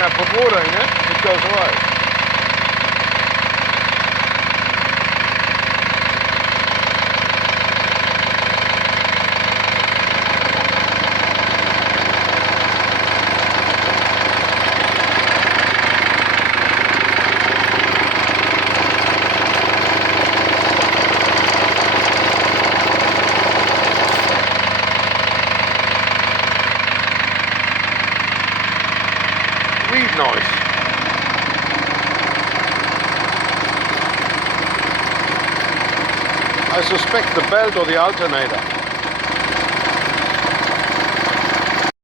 and I put water in it, it goes away. Reed noise. I suspect the belt or the alternator.